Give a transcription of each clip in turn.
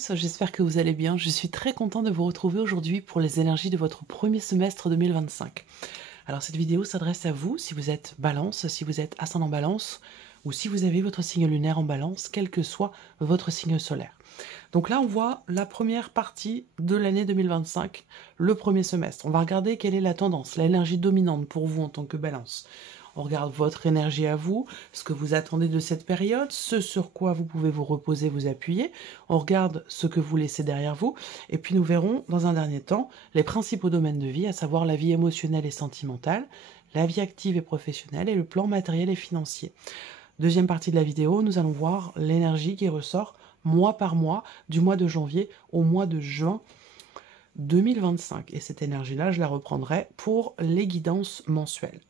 tous, j'espère que vous allez bien. Je suis très content de vous retrouver aujourd'hui pour les énergies de votre premier semestre 2025. Alors cette vidéo s'adresse à vous si vous êtes balance, si vous êtes ascendant balance ou si vous avez votre signe lunaire en balance, quel que soit votre signe solaire. Donc là on voit la première partie de l'année 2025, le premier semestre. On va regarder quelle est la tendance, l'énergie dominante pour vous en tant que balance. On regarde votre énergie à vous, ce que vous attendez de cette période, ce sur quoi vous pouvez vous reposer, vous appuyer. On regarde ce que vous laissez derrière vous. Et puis nous verrons dans un dernier temps les principaux domaines de vie, à savoir la vie émotionnelle et sentimentale, la vie active et professionnelle et le plan matériel et financier. Deuxième partie de la vidéo, nous allons voir l'énergie qui ressort mois par mois, du mois de janvier au mois de juin 2025. Et cette énergie-là, je la reprendrai pour les guidances mensuelles.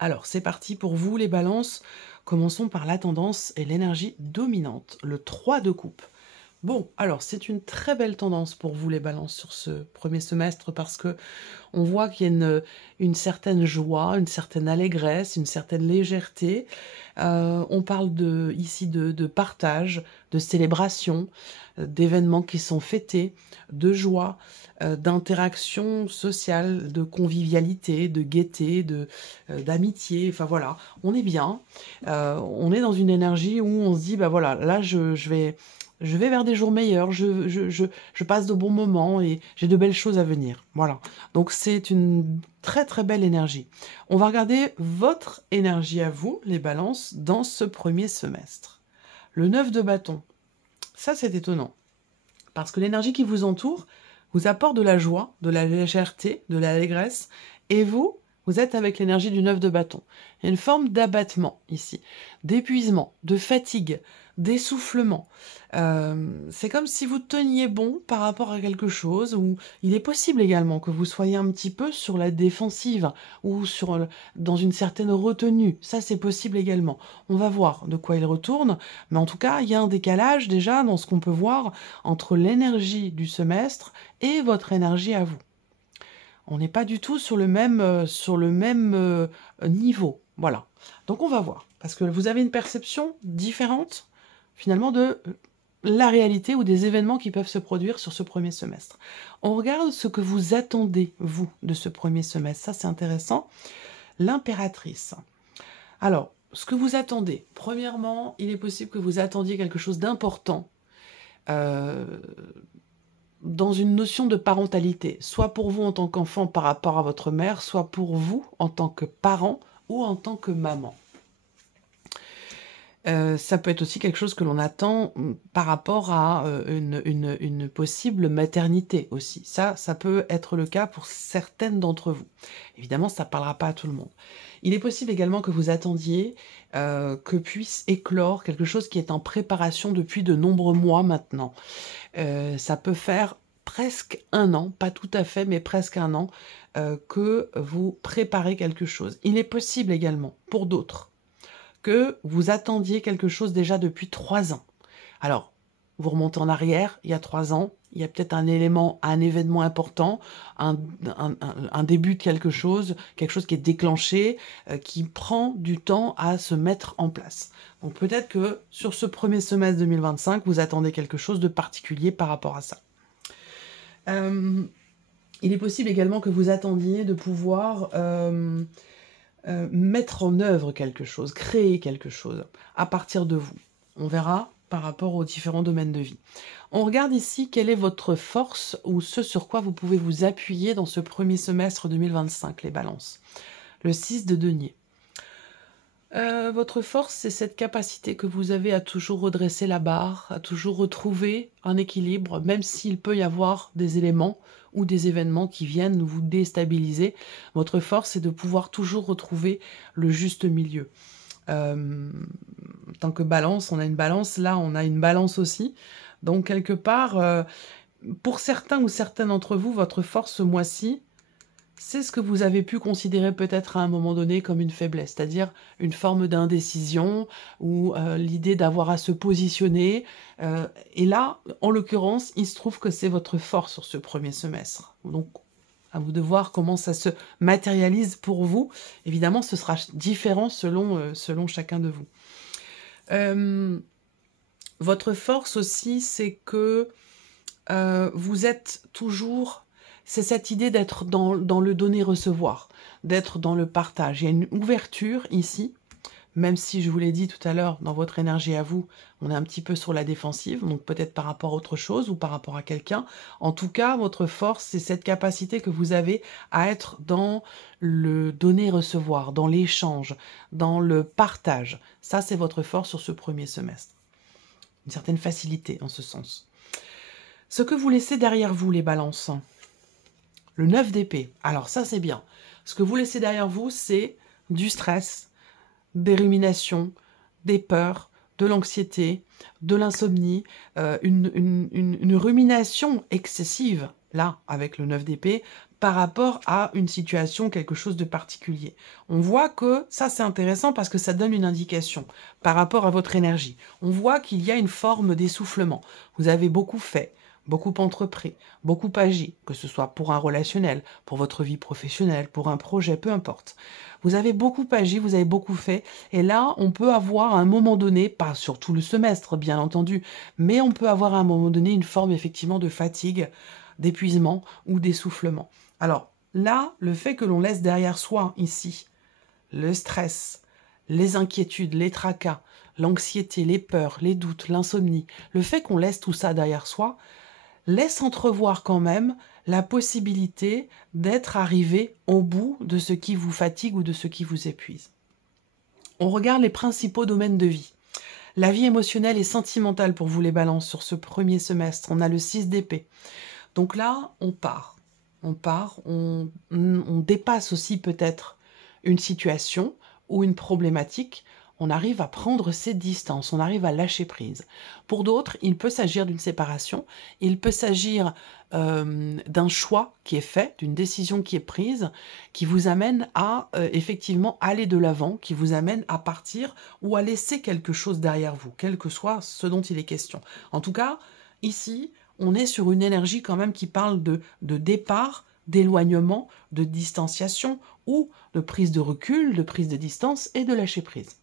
Alors, c'est parti pour vous les balances. Commençons par la tendance et l'énergie dominante, le 3 de coupe. Bon, alors c'est une très belle tendance pour vous les balances sur ce premier semestre parce que on voit qu'il y a une certaine joie, une certaine allégresse, une certaine légèreté. On parle ici de partage, de célébration, d'événements qui sont fêtés, de joie, d'interaction sociale, de convivialité, de gaieté, d'amitié. Enfin voilà, on est bien. On est dans une énergie où on se dit, bah voilà, là je vais vers des jours meilleurs, je passe de bons moments et j'ai de belles choses à venir. Voilà. Donc c'est une très très belle énergie. On va regarder votre énergie à vous, les balances, dans ce premier semestre. Le 9 de bâton. Ça c'est étonnant. Parce que l'énergie qui vous entoure vous apporte de la joie, de la légèreté, de l'allégresse. Et vous êtes avec l'énergie du 9 de bâton. Il y a une forme d'abattement ici, d'épuisement, de fatigue, d'essoufflement. C'est comme si vous teniez bon par rapport à quelque chose, ou il est possible également que vous soyez un petit peu sur la défensive, ou dans une certaine retenue. Ça, c'est possible également. On va voir de quoi il retourne, mais en tout cas, il y a un décalage déjà dans ce qu'on peut voir entre l'énergie du semestre et votre énergie à vous. On n'est pas du tout sur le même niveau. Voilà. Donc on va voir. Parce que vous avez une perception différente, finalement, de la réalité ou des événements qui peuvent se produire sur ce premier semestre. On regarde ce que vous attendez, vous, de ce premier semestre. Ça, c'est intéressant. L'impératrice. Alors, ce que vous attendez. Premièrement, il est possible que vous attendiez quelque chose d'important. Dans une notion de parentalité, soit pour vous en tant qu'enfant par rapport à votre mère, soit pour vous en tant que parent ou en tant que maman. Ça peut être aussi quelque chose que l'on attend par rapport à une possible maternité aussi. Ça peut être le cas pour certaines d'entre vous. Évidemment, ça ne parlera pas à tout le monde. Il est possible également que vous attendiez que puisse éclore quelque chose qui est en préparation depuis de nombreux mois maintenant. Ça peut faire presque un an, pas tout à fait, mais presque un an, que vous préparez quelque chose. Il est possible également, pour d'autres, que vous attendiez quelque chose déjà depuis 3 ans. Alors, vous remontez en arrière, il y a 3 ans, il y a peut-être un événement important, un début de quelque chose qui est déclenché, qui prend du temps à se mettre en place. Donc peut-être que sur ce premier semestre 2025, vous attendez quelque chose de particulier par rapport à ça. Il est possible également que vous attendiez de pouvoir mettre en œuvre quelque chose, créer quelque chose à partir de vous. On verra par rapport aux différents domaines de vie. On regarde ici quelle est votre force ou ce sur quoi vous pouvez vous appuyer dans ce premier semestre 2025, les balances. Le 6 de denier. Votre force, c'est cette capacité que vous avez à toujours redresser la barre, à toujours retrouver un équilibre, même s'il peut y avoir des éléments ou des événements qui viennent vous déstabiliser. Votre force, c'est de pouvoir toujours retrouver le juste milieu. En tant que balance, on a une balance, là on a une balance aussi. Donc quelque part, pour certains ou certaines d'entre vous, votre force ce mois-ci, c'est ce que vous avez pu considérer peut-être à un moment donné comme une faiblesse, c'est-à-dire une forme d'indécision ou l'idée d'avoir à se positionner. Et là, en l'occurrence, il se trouve que c'est votre force sur ce premier semestre. Donc, à vous de voir comment ça se matérialise pour vous. Évidemment, ce sera différent selon chacun de vous. Votre force aussi, c'est que vous êtes toujours... C'est cette idée d'être dans le donner-recevoir, d'être dans le partage. Il y a une ouverture ici, même si je vous l'ai dit tout à l'heure, dans votre énergie à vous, on est un petit peu sur la défensive, donc peut-être par rapport à autre chose ou par rapport à quelqu'un. En tout cas, votre force, c'est cette capacité que vous avez à être dans le donner-recevoir, dans l'échange, dans le partage. Ça, c'est votre force sur ce premier semestre. Une certaine facilité en ce sens. Ce que vous laissez derrière vous, les balances, le 9 d'épée. Alors ça, c'est bien. Ce que vous laissez derrière vous, c'est du stress, des ruminations, des peurs, de l'anxiété, de l'insomnie, une rumination excessive, là, avec le 9 d'épée, par rapport à une situation, quelque chose de particulier. On voit que, ça c'est intéressant parce que ça donne une indication par rapport à votre énergie. On voit qu'il y a une forme d'essoufflement. Vous avez beaucoup fait, beaucoup entrepris, beaucoup agi, que ce soit pour un relationnel, pour votre vie professionnelle, pour un projet, peu importe. Vous avez beaucoup agi, vous avez beaucoup fait, et là, on peut avoir à un moment donné, pas sur tout le semestre, bien entendu, mais on peut avoir à un moment donné une forme effectivement de fatigue, d'épuisement ou d'essoufflement. Alors là, le fait que l'on laisse derrière soi, ici, le stress, les inquiétudes, les tracas, l'anxiété, les peurs, les doutes, l'insomnie, le fait qu'on laisse tout ça derrière soi, laisse entrevoir quand même la possibilité d'être arrivé au bout de ce qui vous fatigue ou de ce qui vous épuise. On regarde les principaux domaines de vie. La vie émotionnelle et sentimentale pour vous les balances sur ce premier semestre. On a le 6 d'épée. Donc là, on part. On dépasse aussi peut-être une situation ou une problématique. On arrive à prendre ses distances, on arrive à lâcher prise. Pour d'autres, il peut s'agir d'une séparation, il peut s'agir d'un choix qui est fait, d'une décision qui est prise, qui vous amène à effectivement aller de l'avant, qui vous amène à partir ou à laisser quelque chose derrière vous, quel que soit ce dont il est question. En tout cas, ici, on est sur une énergie quand même qui parle de départ, d'éloignement, de distanciation ou de prise de recul, de prise de distance et de lâcher prise.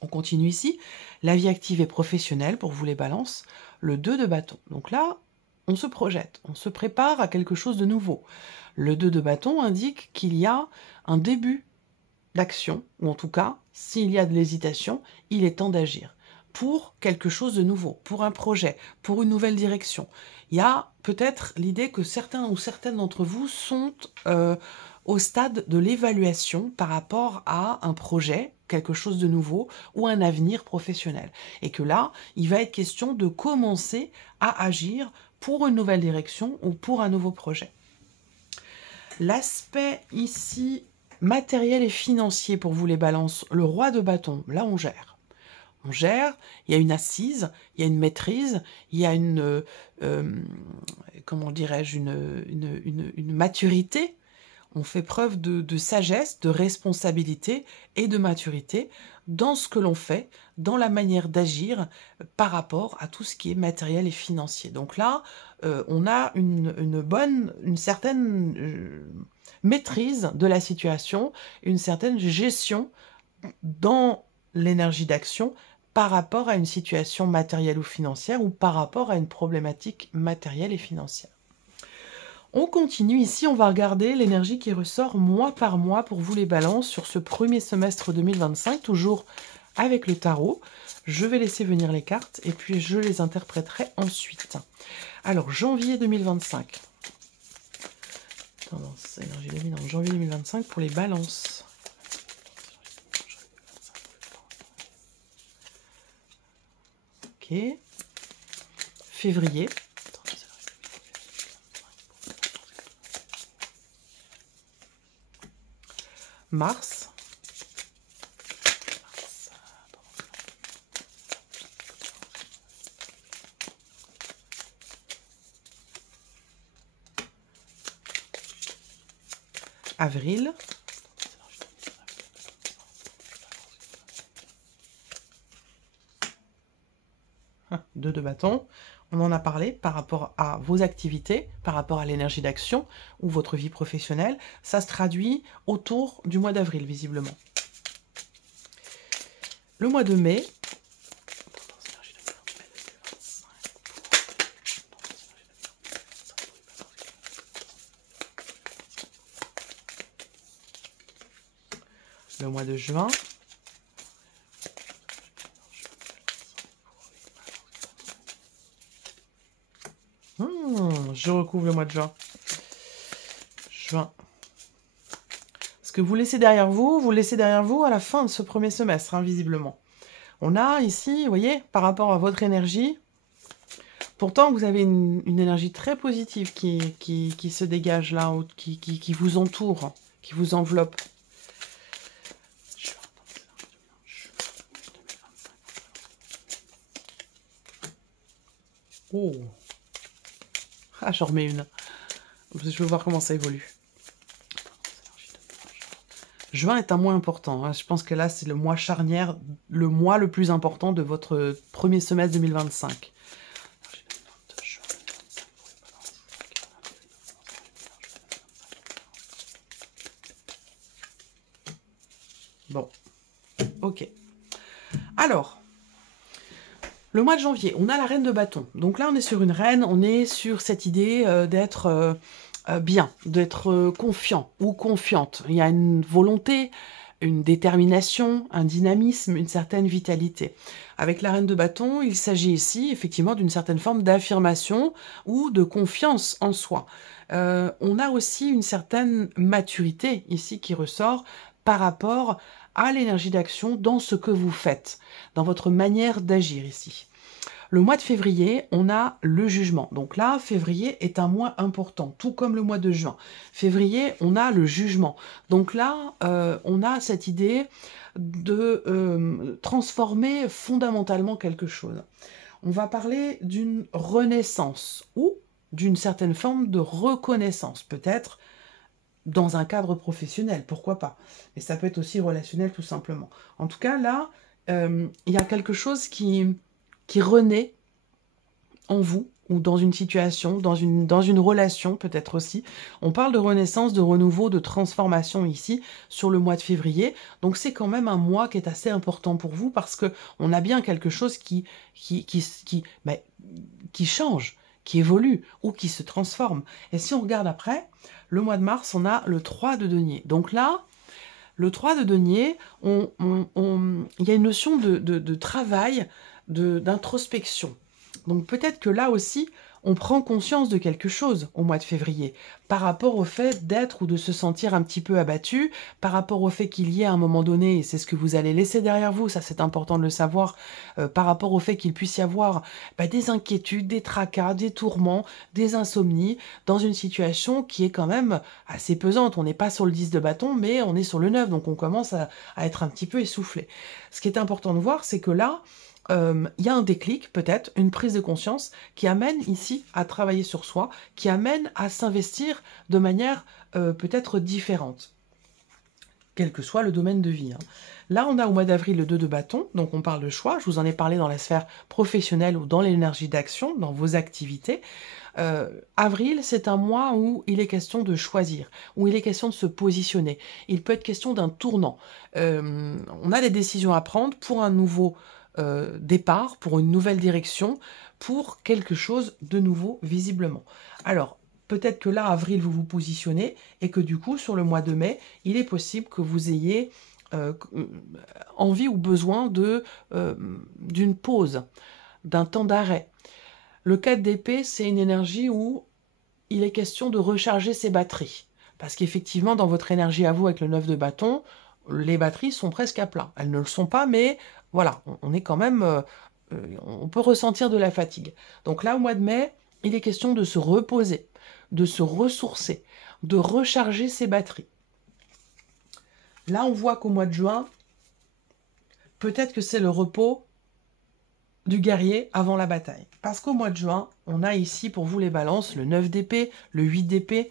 On continue ici, la vie active et professionnelle, pour vous les balances, le 2 de bâton. Donc là, on se projette, on se prépare à quelque chose de nouveau. Le 2 de bâton indique qu'il y a un début d'action, ou en tout cas, s'il y a de l'hésitation, il est temps d'agir pour quelque chose de nouveau, pour un projet, pour une nouvelle direction. Il y a peut-être l'idée que certains ou certaines d'entre vous sont au stade de l'évaluation par rapport à un projet, quelque chose de nouveau ou un avenir professionnel. Et que là, il va être question de commencer à agir pour une nouvelle direction ou pour un nouveau projet. L'aspect ici matériel et financier pour vous les balances, le roi de bâton, là on gère. On gère, il y a une assise, il y a une maîtrise, il y a une, comment dirais-je, une maturité. On fait preuve de sagesse, de responsabilité et de maturité dans ce que l'on fait, dans la manière d'agir par rapport à tout ce qui est matériel et financier. Donc là, on a une certaine maîtrise de la situation, une certaine gestion dans l'énergie d'action par rapport à une situation matérielle ou financière ou par rapport à une problématique matérielle et financière. On continue ici, on va regarder l'énergie qui ressort mois par mois pour vous les balances sur ce premier semestre 2025, toujours avec le tarot. Je vais laisser venir les cartes et puis je les interpréterai ensuite. Alors, janvier 2025. Tendance, énergie dominante, janvier 2025 pour les balances. Ok. Février. Mars. Avril. Deux de bâton. On en a parlé par rapport à vos activités, par rapport à l'énergie d'action ou votre vie professionnelle. Ça se traduit autour du mois d'avril, visiblement. Le mois de mai, le mois de juin. Je recouvre le mois de juin. Ce que vous laissez derrière vous, à la fin de ce premier semestre, hein, visiblement. On a ici, vous voyez, par rapport à votre énergie, pourtant vous avez une énergie très positive qui se dégage là, qui vous entoure, qui vous enveloppe. Oh. Ah, j'en remets une. Je veux voir comment ça évolue. Juin est un mois important. Hein. Je pense que là, c'est le mois charnière, le mois le plus important de votre premier semestre 2025. Bon, ok. Alors, le mois de janvier, on a la reine de bâton. Donc là, on est sur une reine, on est sur cette idée d'être bien, d'être confiant ou confiante. Il y a une volonté, une détermination, un dynamisme, une certaine vitalité. Avec la reine de bâton, il s'agit ici effectivement d'une certaine forme d'affirmation ou de confiance en soi. On a aussi une certaine maturité ici qui ressort par rapport à l'énergie d'action dans ce que vous faites, dans votre manière d'agir ici. Le mois de février, on a le jugement. Donc là, février est un mois important, tout comme le mois de juin. Février, on a le jugement. Donc là, on a cette idée de transformer fondamentalement quelque chose. On va parler d'une renaissance ou d'une certaine forme de reconnaissance, peut-être dans un cadre professionnel, pourquoi pas. Mais ça peut être aussi relationnel tout simplement. En tout cas, là, il y a quelque chose qui renaît en vous, ou dans une situation, dans une relation peut-être aussi. On parle de renaissance, de renouveau, de transformation ici, sur le mois de février. Donc c'est quand même un mois qui est assez important pour vous, parce qu'on a bien quelque chose qui change, qui évolue, ou qui se transforme. Et si on regarde après, le mois de mars, on a le 3 de denier. Donc là, le 3 de denier, il y a une notion de travail, d'introspection. Donc peut-être que là aussi, on prend conscience de quelque chose au mois de février, par rapport au fait d'être ou de se sentir un petit peu abattu, par rapport au fait qu'il y ait à un moment donné, et c'est ce que vous allez laisser derrière vous, ça c'est important de le savoir, par rapport au fait qu'il puisse y avoir des inquiétudes, des tracas, des tourments, des insomnies, dans une situation qui est quand même assez pesante. On n'est pas sur le 10 de bâton, mais on est sur le 9, donc on commence à être un petit peu essoufflé. Ce qui est important de voir, c'est que là, il y a un déclic, peut-être, une prise de conscience qui amène ici à travailler sur soi, qui amène à s'investir de manière peut-être différente, quel que soit le domaine de vie. Hein. Là, on a au mois d'avril le 2 de bâton, donc on parle de choix. Je vous en ai parlé dans la sphère professionnelle ou dans l'énergie d'action, dans vos activités. Avril, c'est un mois où il est question de choisir, où il est question de se positionner. Il peut être question d'un tournant. On a des décisions à prendre pour un nouveau départ, pour une nouvelle direction, pour quelque chose de nouveau visiblement. Alors, peut-être que là, avril, vous vous positionnez et que du coup, sur le mois de mai, il est possible que vous ayez envie ou besoin d'une pause, d'un temps d'arrêt. Le 4 d'épée, c'est une énergie où il est question de recharger ses batteries. Parce qu'effectivement, dans votre énergie à vous, avec le 9 de bâton, les batteries sont presque à plat. Elles ne le sont pas, mais voilà, on est quand même... on peut ressentir de la fatigue. Donc là, au mois de mai, il est question de se reposer, de se ressourcer, de recharger ses batteries. Là, on voit qu'au mois de juin, peut-être que c'est le repos du guerrier avant la bataille. Parce qu'au mois de juin, on a ici pour vous les balances le 9 d'épée, le 8 d'épée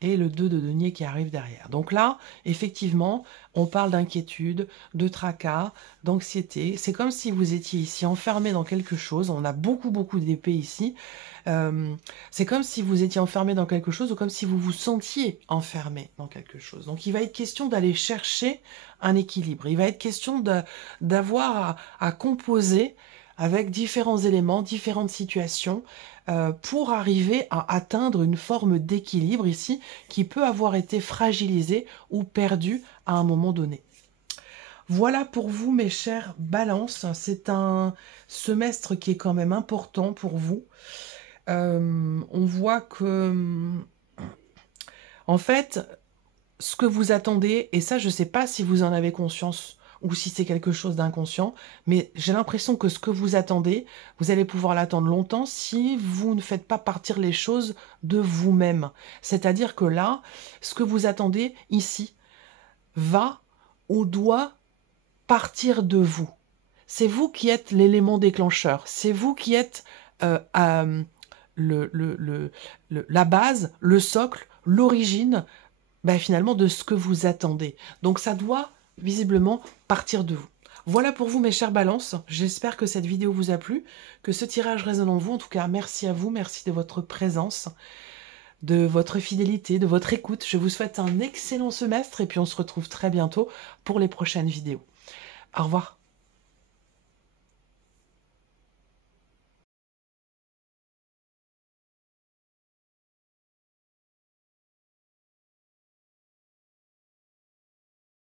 et le 2 de denier qui arrive derrière. Donc là, effectivement, on parle d'inquiétude, de tracas, d'anxiété. C'est comme si vous étiez ici enfermé dans quelque chose. On a beaucoup d'épées ici. C'est comme si vous étiez enfermé dans quelque chose ou comme si vous vous sentiez enfermé dans quelque chose. Donc il va être question d'aller chercher un équilibre. Il va être question d'avoir à composer avec différents éléments, différentes situations, pour arriver à atteindre une forme d'équilibre ici qui peut avoir été fragilisée ou perdue à un moment donné. Voilà pour vous, mes chers balances. C'est un semestre qui est quand même important pour vous. On voit que, en fait, ce que vous attendez, et ça, je ne sais pas si vous en avez conscience ou si c'est quelque chose d'inconscient, mais j'ai l'impression que ce que vous attendez, vous allez pouvoir l'attendre longtemps si vous ne faites pas partir les choses de vous-même. C'est-à-dire que là, ce que vous attendez ici va ou doit partir de vous. C'est vous qui êtes l'élément déclencheur. C'est vous qui êtes la base, le socle, l'origine, finalement, de ce que vous attendez. Donc ça doit visiblement partir de vous. Voilà pour vous, mes chères balances. J'espère que cette vidéo vous a plu, que ce tirage résonne en vous. En tout cas, merci à vous, merci de votre présence, de votre fidélité, de votre écoute. Je vous souhaite un excellent semestre et puis on se retrouve très bientôt pour les prochaines vidéos. Au revoir.